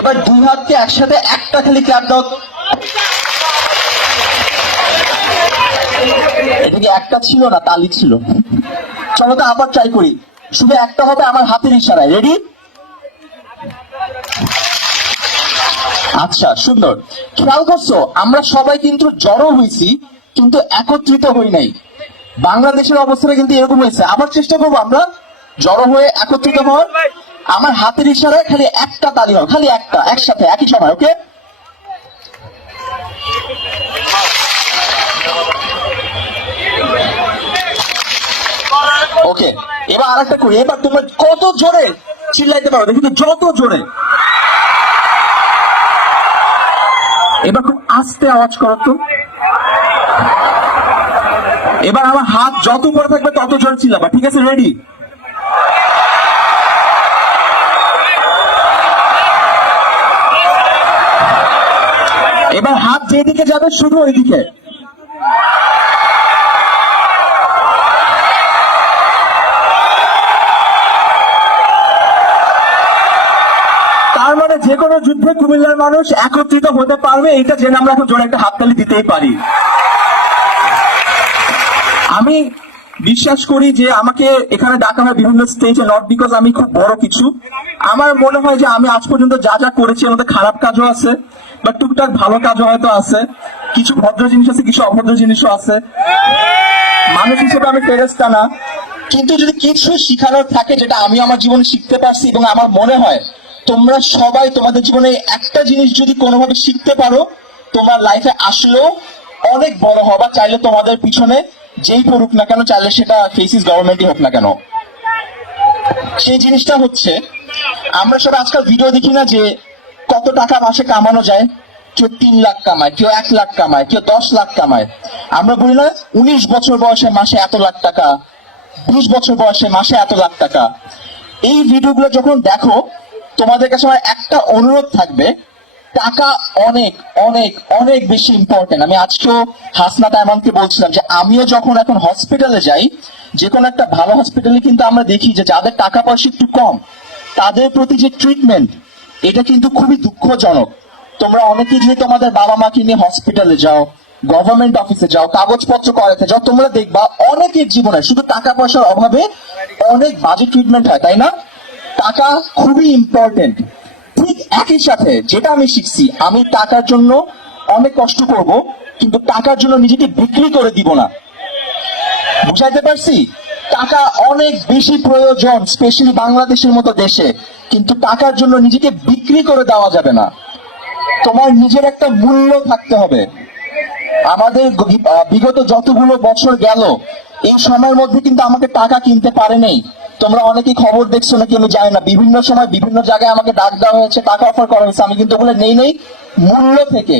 এবার দুই হাতকে একসাথে একটা খালি ক্ল্যাপ দাও। এদিকে একটা ছিল না, তালি ছিল। চলো তো আবার ট্রাই করি, শুধু একটা হবে আমার হাতের ইশারায়। রেডি? আচ্ছা, সুন্দর। খেয়াল করছো আমরা সবাই কিন্তু জড়ো হয়েছি, কিন্তু একত্রিত হই নাই। বাংলাদেশের অবস্থাটা কিন্তু এরকম হয়েছে। আবার চেষ্টা করবো আমরা জড়ো হয়ে একত্রিত হওয়ার। আমার হাতের ইশারায় খালি একটা তালি হবে, খালি একটা, একসাথে একই সময়। ওকে? ওকে, এবার আরেকটা করি। এবার তোমরা কত জোরে চিল্লাইতে পারো দেখি তো, যত জোরে। এবার খুব আস্তে আওয়াজ করো তো। এবার আমার হাত যত উপরে থাকবে তত জোরে চিল্লাবা, ঠিক আছে? রেডি? এবার হাত যেদিকে যাবে শুধু ওইদিকে। তার মানে যে কোনো যুদ্ধে কুমিল্লার মানুষ একত্রিত হতে পারবে, এটা জেনে আমরা এখন জোরে একটা হাততালি দিতেই পারি। আমি বিশ্বাস করি যে আমাকে এখানে ডাকা হয় বিভিন্ন স্টেজে, নট বিকজ আমি খুব বড় কিছু। আমার মনে হয় যে আমি আজ পর্যন্ত যা যা করেছি, আমাদের খারাপ কাজও আছে বা টুকটাক ভালো কাজও হয়তো আছে, কিছু ভদ্র জিনিস আছে, কিছু অভদ্র জিনিসও আছে। মানুষ হিসেবে আমি ফেরেশতা না, কিন্তু যদি কিছু শিখানোর থাকে যেটা আমি আমার জীবনে শিখতে পারছি, এবং আমার মনে হয় তোমরা সবাই তোমাদের জীবনে একটা জিনিস যদি কোনোভাবে শিখতে পারো, তোমার লাইফে আসলেও অনেক বড় হবা। চাইলে তোমাদের পিছনে যেই পড়ুক না কেন, চাইলে সেটা ফেসিস গভর্নমেন্টই হোক না কেন, সেই জিনিসটা হচ্ছে আমরা সবাই আজকাল ভিডিও দেখি না যে কত টাকা মাসে কামানো যায়। কেউ 3 লাখ কামায়, কেউ 1 লাখ কামায়, কেউ 10 লাখ কামায়। আমরা বলি না 19 বছর বয়সে মাসে এত লাখ টাকা, 20 বছর বয়সে মাসে এত লাখ টাকা। এই ভিডিওগুলো যখন দেখো, তোমাদের কাছে আমার একটা অনুরোধ থাকবে, টাকা অনেক অনেক অনেক বেশি ইম্পর্টেন্ট। আমি আজকেও হাসনাত আয়মানকে বলছিলাম যে আমিও যখন এখন হসপিটালে যাই, যে কোনো একটা ভালো হসপিটালে কিন্তু আমরা দেখি যে যাদের টাকা পয়সা একটু কম, তাদের প্রতি যে ট্রিটমেন্ট, এটা কিন্তু খুবই দুঃখজনক। তোমরা অনেকেই যদি তোমাদের বাবা মাকে নিয়ে হসপিটালে যাও, গভর্নমেন্ট অফিসে যাও, কাগজপত্র করাতে যাও, তোমরা দেখবা অনেকের জীবনে শুধু টাকা পয়সার অভাবে অনেক বাজে ট্রিটমেন্ট হয়, তাই না? টাকা খুবই ইম্পর্টেন্ট। ঠিক একই সাথে যেটা আমি শিখছি, আমি টাকার জন্য অনেক কষ্ট করব, কিন্তু টাকার জন্য নিজেকে বিক্রি করে দিব না। বুঝাইতে পারছি? টাকা অনেক বেশি প্রয়োজন, স্পেশালি বাংলাদেশের মতো দেশে, কিন্তু টাকার জন্য নিজেকে বিক্রি করে দেওয়া যাবে না। তোমার নিজের একটা মূল্য থাকতে হবে। আমাদের বিগত যতগুলো বছর গেল, এই সময়ের মধ্যে কিন্তু আমাকে টাকা কিনতে পারে নেই। তোমরা অনেকেই খবর দেখছো নাকি আমি জানি না, বিভিন্ন সময় বিভিন্ন জায়গায় আমাকে ডাক দেওয়া হয়েছে, টাকা অফার করা হয়েছে, আমি কিন্তু ওগুলো নেই মূল্য থেকে।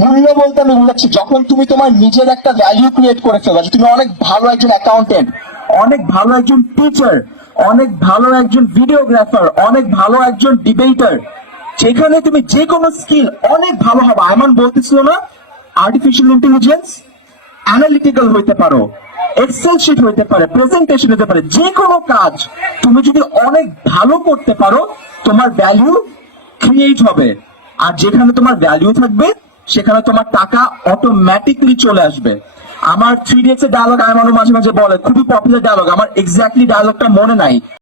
মূল্য বলতে আমি বুঝাচ্ছি, যখন তুমি তোমার নিজের একটা ভ্যালু ক্রিয়েট করে ফেলবা, তুমি অনেক ভালো একজন অ্যাকাউন্টেন্ট, অনেক ভালো একজন টিচার, অনেক ভালো একজন ভিডিওগ্রাফার, অনেক ভালো একজন ডিবেটার, যেখানে তুমি যে কোনো স্কিল অনেক ভালো হবে। এমন বলতেছিল না, আর্টিফিশিয়াল ইন্টেলিজেন্স, অ্যানালিটিক্যাল হইতে পারো, এক্সেল শিট হইতে পারে, প্রেজেন্টেশন হতে পারে, যে কোনো কাজ তুমি যদি অনেক ভালো করতে পারো, তোমার ভ্যালু ক্রিয়েট হবে। আর যেখানে তোমার ভ্যালু থাকবে, সেখানে তোমার টাকা অটোমেটিকলি চলে আসবে। আমার 3 days এর ডায়লগ আমারও মাঝে মাঝে বলে, খুবই পপুলার ডায়লগ, আমার এক্স্যাক্টলি ডায়লগটা মনে নাই।